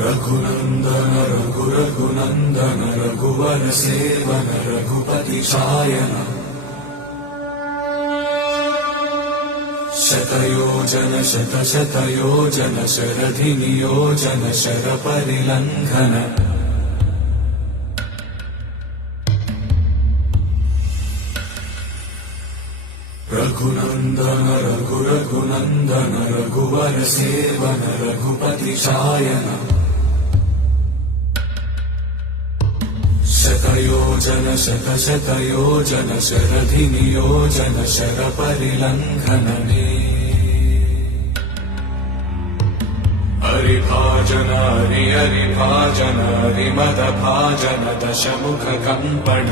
रघुनन्दन रघुनन्दन रघुवर seven Raghupati Shayan शतयोजन शतशतयोजन शरधि नियोजन शरपरिलङ्घन रघुनन्दन रघुनन्दन रघुवर seven Raghupati Shayan शतयोजन शतशतयोजन शरधि नियोजन शरपरिलङ्घन हरिभाजन हरिभाजन हरिमदभाजन दशमुख कम्पण